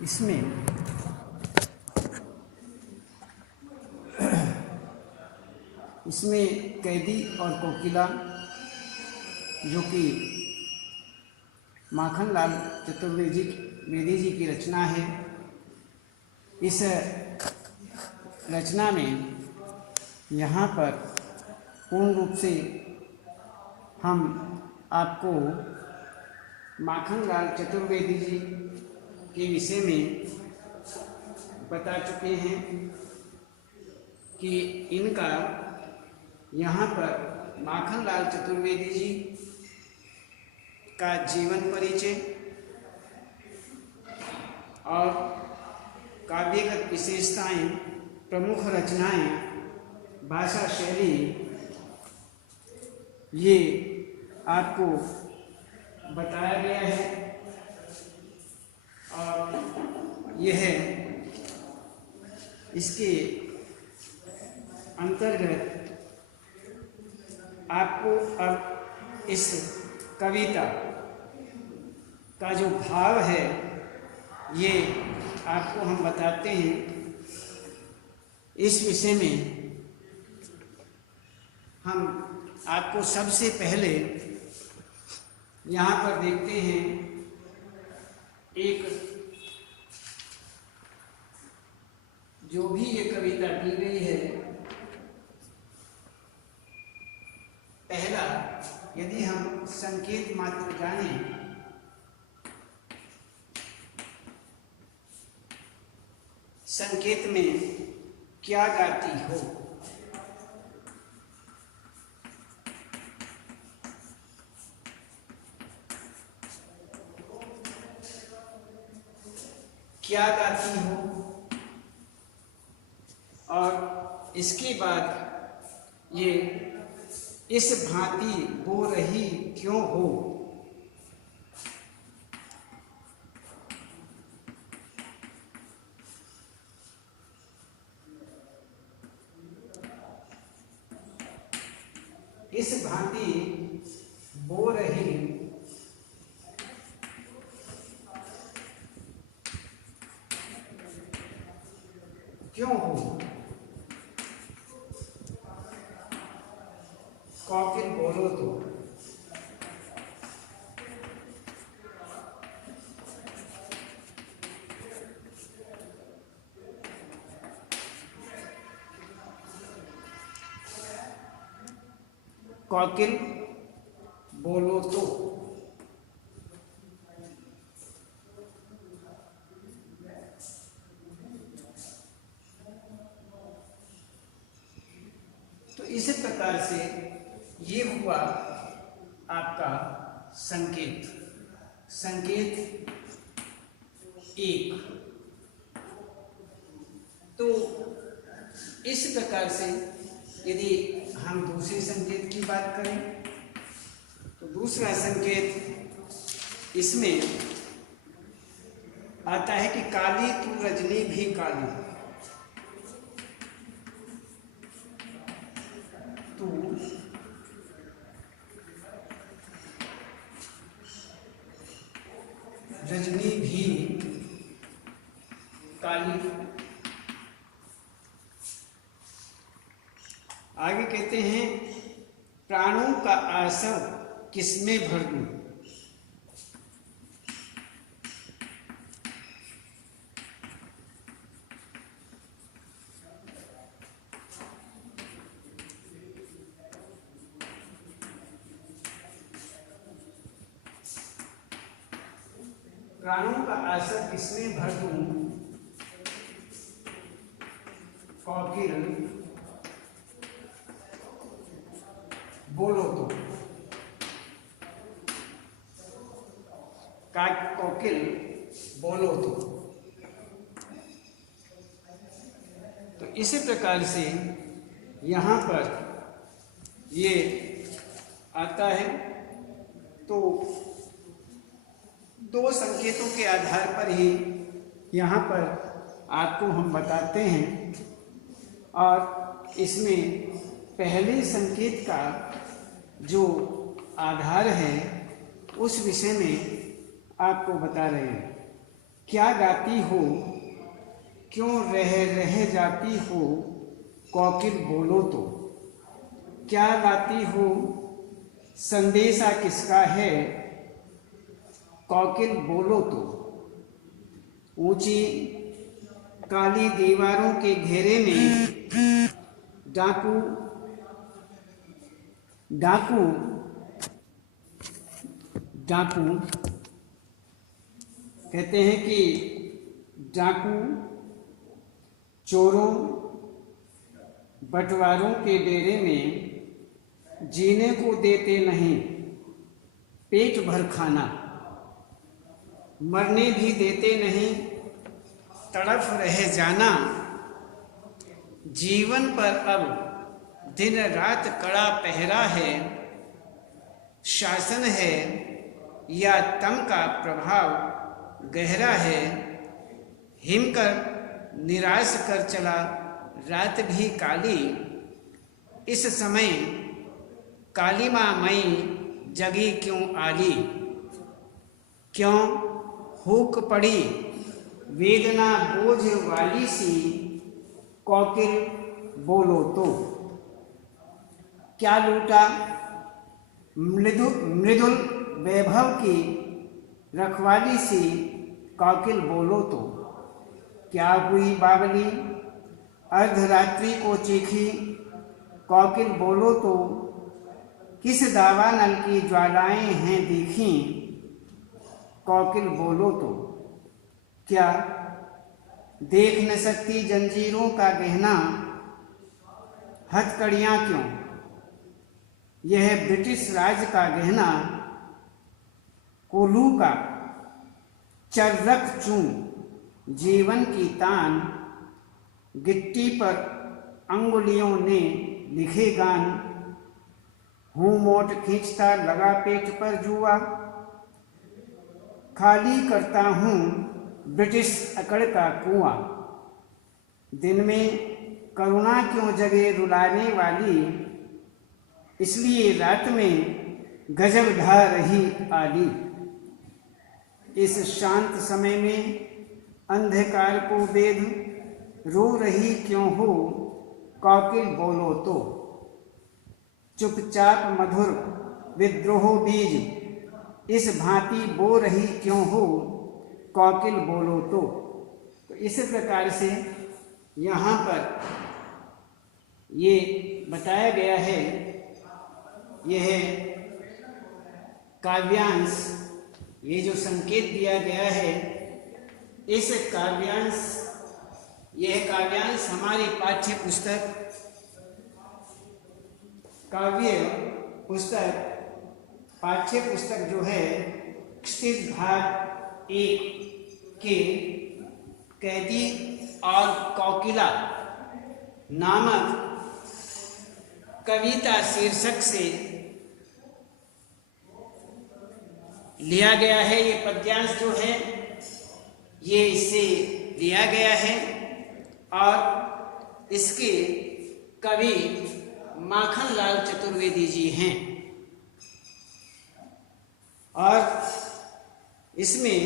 इसमें कैदी और कोकिला, जो कि माखनलाल चतुर्वेदी जी की रचना है। इस रचना में यहाँ पर पूर्ण रूप से हम आपको माखनलाल चतुर्वेदी जी के विषय में बता चुके हैं कि इनका यहाँ पर माखनलाल चतुर्वेदी जी का जीवन परिचय और काव्यगत विशेषताएं, प्रमुख रचनाएं, भाषा शैली, ये आपको बताया गया है। और यह इसके अंतर्गत आपको अब इस कविता का जो भाव है ये आपको हम बताते हैं। इस विषय में हम आपको सबसे पहले यहाँ पर देखते हैं एक जो भी ये कविता दी गई है। पहला, यदि हम संकेत मात्र जानें, संकेत में क्या गाती हो। क्या गाती हो, और इसके बाद ये इस भांति बो रही क्यों हो। इस भांति बो रही क्यों हो। कोकिल बोलो तो। कोकिल बोलो तो। तो इसी प्रकार से ये हुआ आपका संकेत। संकेत एक। तो इस प्रकार से यदि हम दूसरे संकेत की बात करें तो दूसरा संकेत इसमें आता है कि काली तू रजनी भी काली। तू रजनी भी काली। आगे कहते हैं प्राणों का आसव किसमें भर दूं। प्राणों का आसव किसमें भर दूं। कोकिल बोलो तो। कोकिल बोलो तो इसी प्रकार से यहाँ पर ये आता है। तो दो संकेतों के आधार पर ही यहाँ पर आपको हम बताते हैं। और इसमें पहले संकेत का जो आधार है उस विषय में आपको बता रहे हैं क्या गाती हो, क्यों रह जाती हो, कोकिल बोलो तो। क्या गाती हो, संदेशा किसका है, कोकिल बोलो तो। ऊंची काली दीवारों के घेरे में डाकू डाकू डाकू कहते हैं कि डाकू चोरों बंटवारों के डेरे में जीने को देते नहीं पेट भर खाना, मरने भी देते नहीं तड़फ रह जाना। जीवन पर अब दिन रात कड़ा पहरा है, शासन है या तम का प्रभाव गहरा है। हिम कर निराश कर चला रात भी काली, इस समय कालीमा मई जगी क्यों आली। क्यों हुक पड़ी वेदना बोझ वाली सी, कोकिल बोलो तो। क्या लूटा मृदुल वैभव की रखवाली सी, कोकिल बोलो तो। क्या हुई बावली अर्धरात्रि को चीखी, कोकिल बोलो तो। किस दावानल की ज्वालाएं हैं दिखी, कोकिल बोलो तो। क्या देख न सकती जंजीरों का गहना, हथकड़ियां क्यों यह ब्रिटिश राज का गहना। कोल्हू का चर्रक चूं जीवन की तान, गिट्टी पर अंगुलियों ने लिखे गान। हूँ मोट खींचता लगा पेट पर जुआ, खाली करता हूँ ब्रिटिश अकड़ का कुआं। दिन में करुणा क्यों जगे रुलाने वाली, इसलिए रात में गजब ढा रही आली। इस शांत समय में अंधकार को बेद रो रही क्यों हो, कोकिल बोलो तो। चुपचाप मधुर विद्रोह बीज इस भांति बो रही क्यों हो, कोकिल बोलो तो। इस प्रकार से यहाँ पर ये बताया गया है। यह काव्यांश, ये जो संकेत दिया गया है, इस काव्यांश, यह काव्यांश हमारी पाठ्य पुस्तक काव्य पुस्तक पाठ्य पुस्तक जो है स्थित भाग 1 के कैदी और कोकिला नामक कविता शीर्षक से लिया गया है। ये पद्यांश जो है ये इससे लिया गया है और इसके कवि माखनलाल चतुर्वेदी जी हैं। और इसमें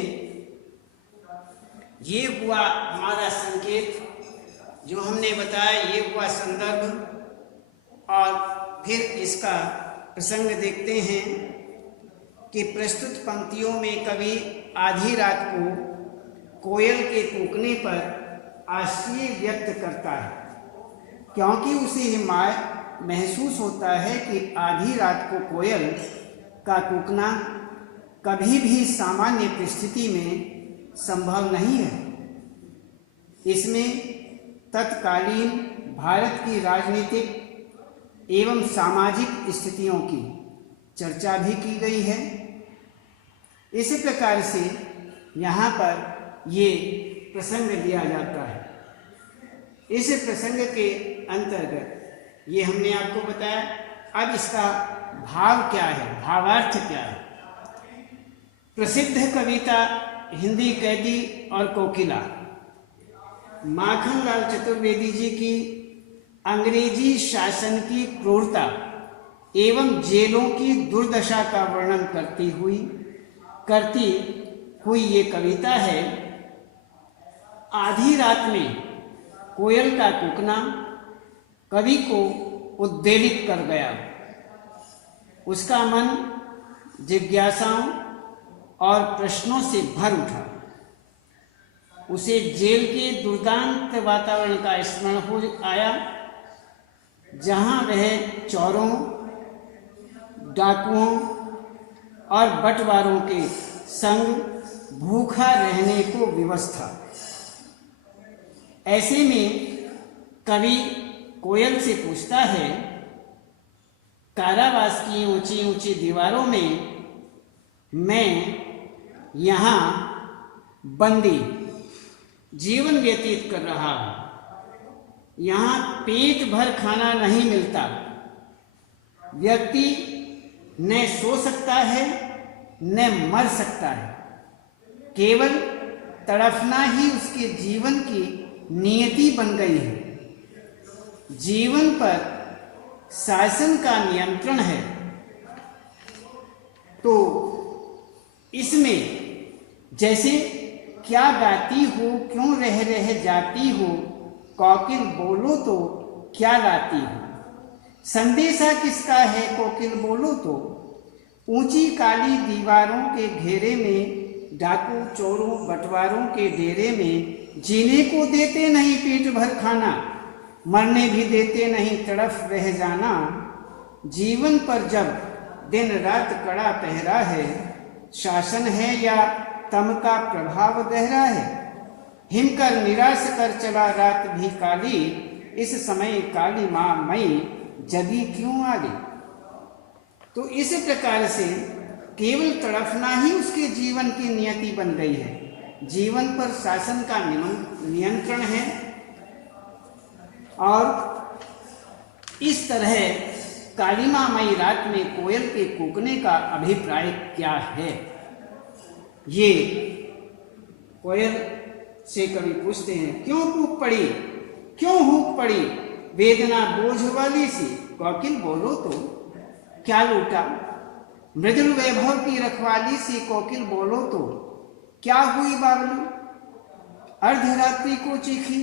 ये हुआ हमारा संकेत जो हमने बताया, ये हुआ संदर्भ। और फिर इसका प्रसंग देखते हैं कि प्रस्तुत पंक्तियों में कवि आधी रात को कोयल के कूकने पर आश्चर्य व्यक्त करता है, क्योंकि उसे महसूस होता है कि आधी रात को कोयल का कूकना कभी भी सामान्य परिस्थिति में संभव नहीं है। इसमें तत्कालीन भारत की राजनीतिक एवं सामाजिक स्थितियों की चर्चा भी की गई है। इसी प्रकार से यहाँ पर ये प्रसंग लिया जाता है। इस प्रसंग के अंतर्गत ये हमने आपको बताया। अब इसका भाव क्या है, भावार्थ क्या है। प्रसिद्ध कविता हिंदी कैदी और कोकिला माखनलाल चतुर्वेदी जी की अंग्रेजी शासन की क्रूरता एवं जेलों की दुर्दशा का वर्णन करती हुई ये कविता है। आधी रात में कोयल का कूकना कवि को उद्वेलित कर गया। उसका मन जिज्ञासाओं और प्रश्नों से भर उठा। उसे जेल के दुर्दांत वातावरण का स्मरण हो आया, जहां वह चोरों, डाकुओं और बटवारों के संग भूखा रहने को विवश था। ऐसे में कवि कोयल से पूछता है, कारावास की ऊंची ऊंची दीवारों में मैं यहाँ बंदी जीवन व्यतीत कर रहा हूँ। यहाँ पेट भर खाना नहीं मिलता। व्यक्ति न सो सकता है न मर सकता है। केवल तड़फना ही उसके जीवन की नियति बन गई है। जीवन पर शासन का नियंत्रण है। तो इसमें जैसे क्या गाती हो, क्यों रह रह जाती हो, कोकिल बोलो तो क्या लाती हो। संदेशा किसका है कोकिल बोलो तो। ऊंची काली दीवारों के घेरे में डाकू चोरों बटवारों के डेरे में जीने को देते नहीं पेट भर खाना, मरने भी देते नहीं तड़फ रह जाना। जीवन पर जब दिन रात कड़ा पहरा है, शासन है या तम का प्रभाव गहरा है। हिम कर निराश कर चला रात भी काली, इस समय काली माँ मई जगी क्यों आली। तो इस प्रकार से केवल तड़फना ही उसके जीवन की नियति बन गई है। जीवन पर शासन का नियंत्रण है। और इस तरह कालिमा मई रात में कोयल के कूकने का अभिप्राय क्या है, ये कोयल से कवि पूछते हैं। क्यों कूक पड़ी, क्यों हुक पड़ी, वेदना बोझ वाली सी, कोकिल बोलो तो क्या लूटा। मृदुल वैभव की रखवाली सी, कोकिल बोलो तो क्या हुई बावली। अर्धरात्रि को चीखी,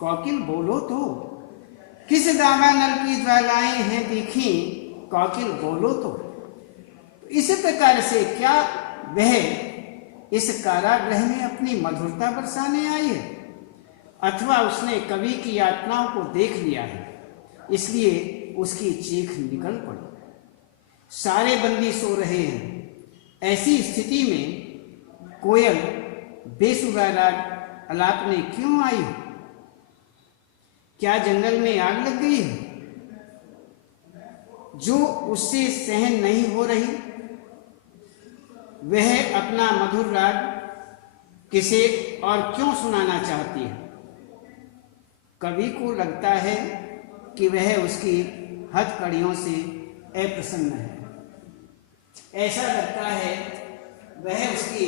कोकिल बोलो तो किस दावानल की ज्वालाएं हैं दिखी, कोकिल बोलो तो। इस प्रकार से क्या वह इस कारागृह में अपनी मधुरता बरसाने आई है, अथवा उसने कवि की यातनाओं को देख लिया है, इसलिए उसकी चीख निकल पड़ी। सारे बंदी सो रहे हैं। ऐसी स्थिति में कोयल बेसुरा राग अलापने क्यों आई हो। क्या जंगल में आग लग गई है जो उससे सहन नहीं हो रही। वह अपना मधुर राग किसे और क्यों सुनाना चाहती है। कवि को लगता है कि वह उसकी हथकड़ियों से अप्रसन्न है। ऐसा लगता है वह उसकी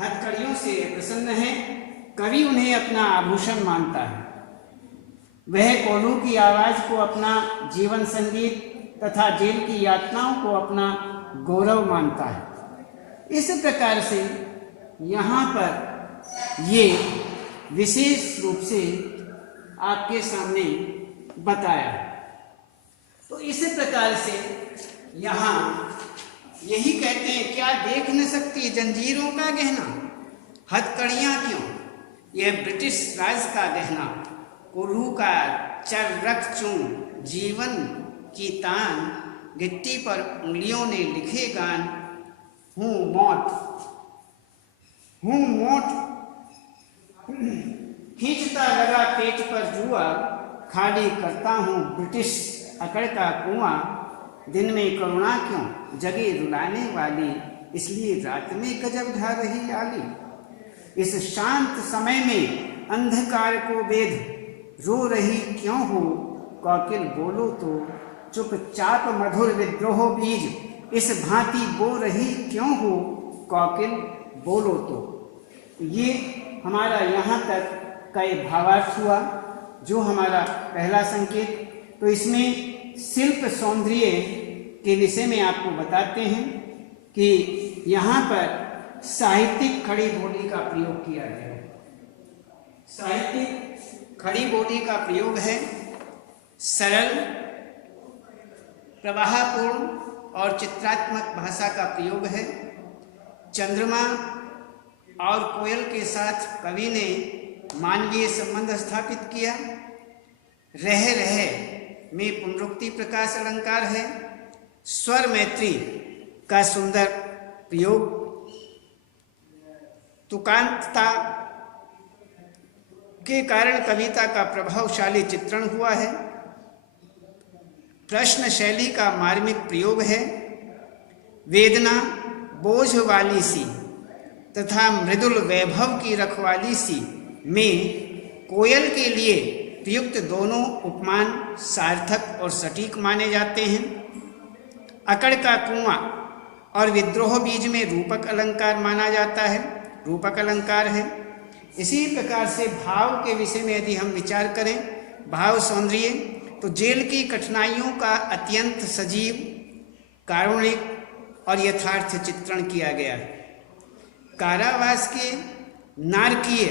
हथकड़ियों से प्रसन्न है। कवि उन्हें अपना आभूषण मानता है। वह कोल्हू की आवाज को अपना जीवन संगीत तथा जेल की यातनाओं को अपना गौरव मानता है। इस प्रकार से यहाँ पर ये विशेष रूप से आपके सामने बताया है। तो इस प्रकार से यहाँ यही कहते हैं, क्या देख न सकती जंजीरों का गहना, हथकड़ियाँ क्यों, यह ब्रिटिश राज का गहना, कोल्हू का चररख चूं, जीवन की तान, गिट्टी पर उंगलियों ने लिखे गान, हूँ मौत खींचता लगा पेट पर जुआ, खाली करता हूँ ब्रिटिश अकड़ का कुआं, दिन में करुणा क्यों जगे रुलाने वाली, इसलिए रात में गजब ढा रही आली। इस शांत समय में अंधकार को वेद रो रही क्यों हो, कोकिल बोलो तो चुपचाप मधुर विद्रोह बीज इस भांति बो रही क्यों हो, कोकिल बोलो तो। ये हमारा यहाँ तक का एक भावार्थ हुआ, जो हमारा पहला संकेत। तो इसमें शिल्प सौंदर्य के विषय में आपको बताते हैं कि यहाँ पर साहित्यिक खड़ी बोली का प्रयोग किया गया है। खड़ी बोली का प्रयोग है, सरल, प्रवाहपूर्ण और चित्रात्मक भाषा का प्रयोग है। चंद्रमा और कोयल के साथ कवि ने मानवीय संबंध स्थापित किया। रह रहे में पुनरुक्ति प्रकाश अलंकार है। स्वर मैत्री का सुंदर प्रयोग, तुकांतता के कारण कविता का प्रभावशाली चित्रण हुआ है। प्रश्न शैली का मार्मिक प्रयोग है। वेदना बोझ वाली सी तथा मृदुल वैभव की रखवाली सी में कोयल के लिए प्रयुक्त दोनों उपमान सार्थक और सटीक माने जाते हैं। अकड़ का कुआं और विद्रोह बीज में रूपक अलंकार माना जाता है, रूपक अलंकार है। इसी प्रकार से भाव के विषय में यदि हम विचार करें, भाव सौंदर्य, तो जेल की कठिनाइयों का अत्यंत सजीव, कारुणिक और यथार्थ चित्रण किया गया है। कारावास के नारकीय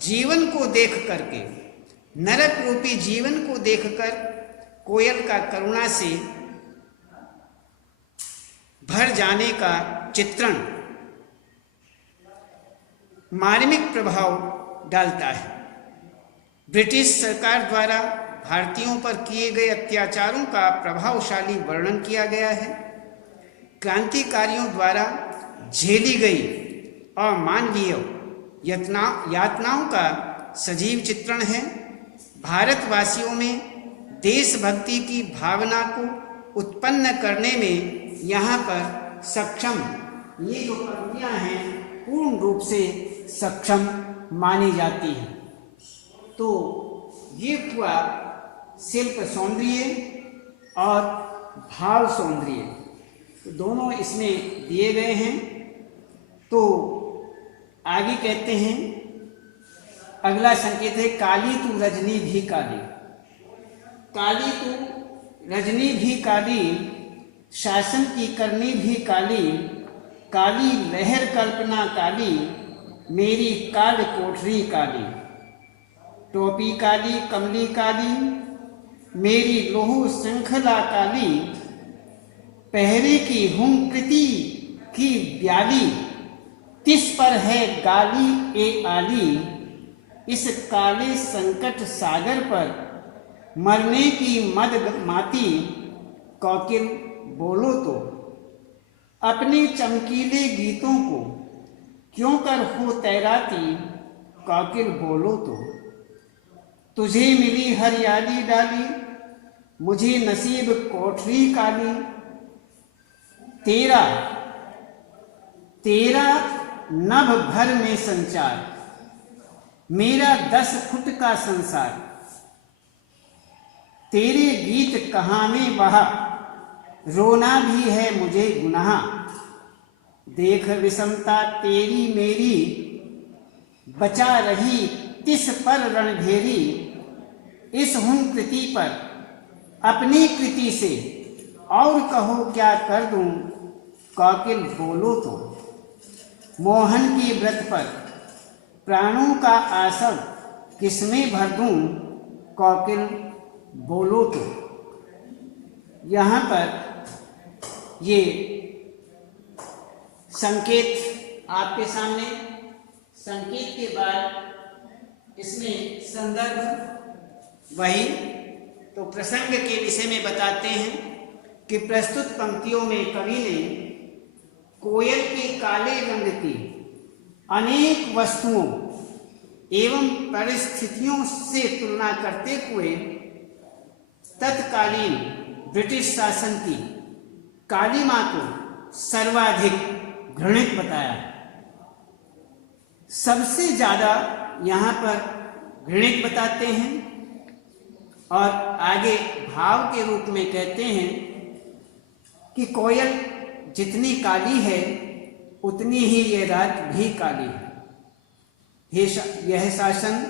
जीवन को देख करके, नरक रूपी जीवन को देखकर कोयल का करुणा से भर जाने का चित्रण मार्मिक प्रभाव डालता है। ब्रिटिश सरकार द्वारा भारतीयों पर किए गए अत्याचारों का प्रभावशाली वर्णन किया गया है। क्रांतिकारियों द्वारा झेली गई अमानवीय यातनाओं का सजीव चित्रण है। भारतवासियों में देशभक्ति की भावना को उत्पन्न करने में यहाँ पर सक्षम, ये जो पंक्तियाँ हैं पूर्ण रूप से सक्षम मानी जाती हैं। तो ये हुआ शिल्प सौंदर्य और भाव सौंदर्य, तो दोनों इसमें दिए गए हैं। तो आगे कहते हैं, अगला संकेत है, काली तू रजनी भी काली। काली तू रजनी भी काली, शासन की करनी भी काली। काली लहर कल्पना काली, मेरी काल कोठरी काली। टोपी काली कमली काली, मेरी लोहू श्रृंखला काली। पहरे की हुंकृति की ब्याली, तिस पर है गाली ए आली। इस काले संकट सागर पर मरने की मद माती। कोकिल बोलो तो अपने चमकीले गीतों को, क्यों कर हो तैराती। कोकिल बोलो तो तुझे मिली हरियाली डाली, मुझे नसीब कोठरी काली। तेरा तेरा नभ भर में संचार, मेरा 10 फुट का संसार। तेरे गीत कहाँ में बहा, रोना भी है मुझे गुनाह। देख विषमता तेरी मेरी, बचा रही तिस पर रणभेरी। इस हुंकृति पर अपनी कृति से और कहो क्या कर दूं। कोकिल बोलो तो मोहन की व्रत पर प्राणों का आसव किसमें भर दूं। कोकिल बोलो तो। यहाँ पर ये संकेत आपके सामने, संकेत के बाद इसमें संदर्भ वही, तो प्रसंग के विषय में बताते हैं कि प्रस्तुत पंक्तियों में कवि ने कोयल के काले रंग की अनेक वस्तुओं एवं परिस्थितियों से तुलना करते हुए तत्कालीन ब्रिटिश शासन की कालिमा को सर्वाधिक घृणित बताया। सबसे ज्यादा यहाँ पर घृणित बताते हैं और आगे भाव के रूप में कहते हैं कि कोयल जितनी काली है उतनी ही ये रात भी काली है। यह शासन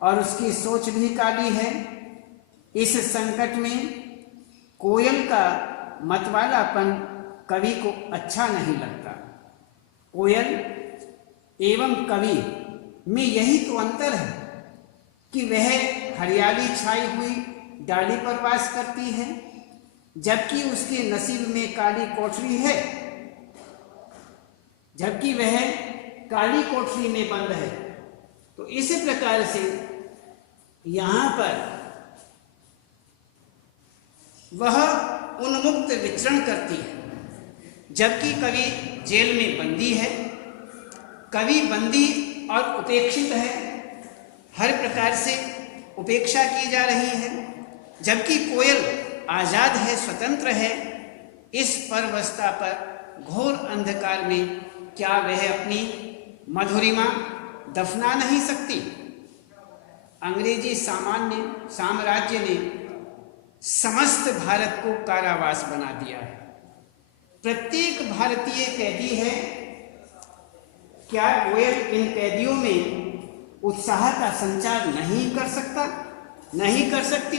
और उसकी सोच भी काली है। इस संकट में कोयल का मतवालापन कवि को अच्छा नहीं लगता। कोयल एवं कवि में यही तो अंतर है कि वह हरियाली छाई हुई डाली पर वास करती है, जबकि उसके नसीब में काली कोठरी है, जबकि वह काली कोठरी में बंद है। तो इसी प्रकार से यहाँ पर वह उन्मुक्त विचरण करती है, जबकि कवि जेल में बंदी है। कवि बंदी और उपेक्षित है, हर प्रकार से उपेक्षा की जा रही है, जबकि कोयल आजाद है, स्वतंत्र है। इस परवस्था पर घोर अंधकार में क्या वह अपनी मधुरिमा दफना नहीं सकती? अंग्रेजी साम्राज्य ने समस्त भारत को कारावास बना दिया है। प्रत्येक भारतीय कैदी है। क्या कोयल इन कैदियों में उत्साह का संचार नहीं कर सकता, नहीं कर सकती?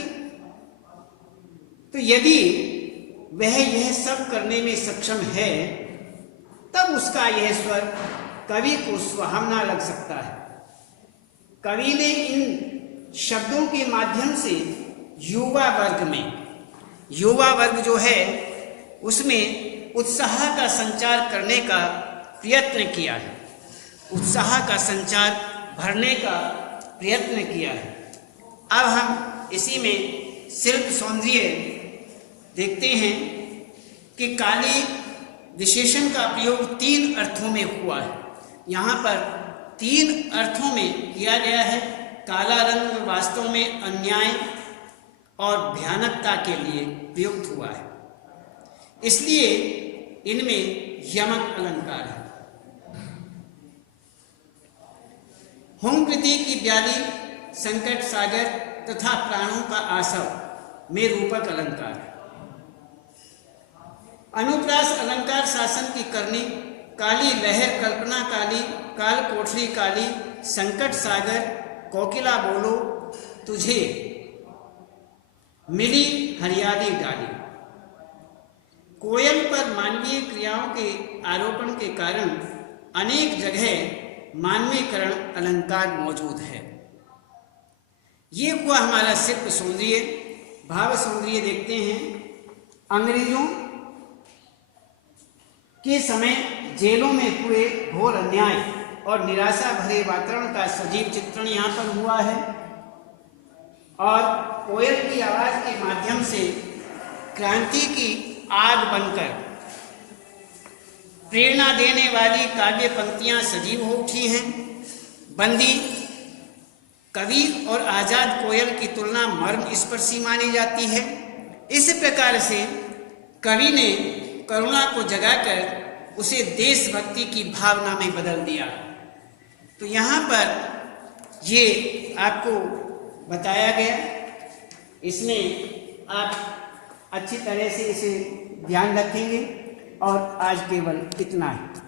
तो यदि वह यह सब करने में सक्षम है, तब उसका यह स्वर कवि को सुहावना लग सकता है। कवि ने इन शब्दों के माध्यम से युवा वर्ग जो है उसमें उत्साह का संचार करने का प्रयत्न किया है, उत्साह का संचार भरने का प्रयत्न किया है। अब हम इसी में शिल्प सौंदर्य देखते हैं कि काली विशेषण का प्रयोग 3 अर्थों में हुआ है। यहाँ पर 3 अर्थों में किया गया है। काला रंग वास्तव में अन्याय और भयानकता के लिए प्रयुक्त हुआ है, इसलिए इनमें यमक अलंकार है। होम कृति की ब्याली, संकट सागर तथा प्राणों का आसव में रूपक अलंकार है। अनुप्रास अलंकार शासन की करनी, काली लहर कल्पना काली, काल कोठरी काली, संकट सागर, कोकिला बोलो तुझे मिली हरियाली डाली। कोयल पर मानवीय क्रियाओं के आरोपण के कारण अनेक जगह मानवीयकरण अलंकार मौजूद है। ये हुआ हमारा शिल्प सौंदर्य। भाव सौंदर्य देखते हैं। अंग्रेजों के समय जेलों में हुए घोर अन्याय और निराशा भरे वातावरण का सजीव चित्रण यहाँ पर हुआ है, और कोयल की आवाज के माध्यम से क्रांति की आग बनकर प्रेरणा देने वाली काव्य पंक्तियां सजीव हो उठी हैं। बंदी कवि और आजाद कोयल की तुलना मर्म स्पर्शी मानी जाती है। इस प्रकार से कवि ने करुणा को जगाकर उसे देशभक्ति की भावना में बदल दिया। तो यहाँ पर ये आपको बताया गया, इसमें आप अच्छी तरह से इसे ध्यान रखेंगे। और आज केवल इतना ही।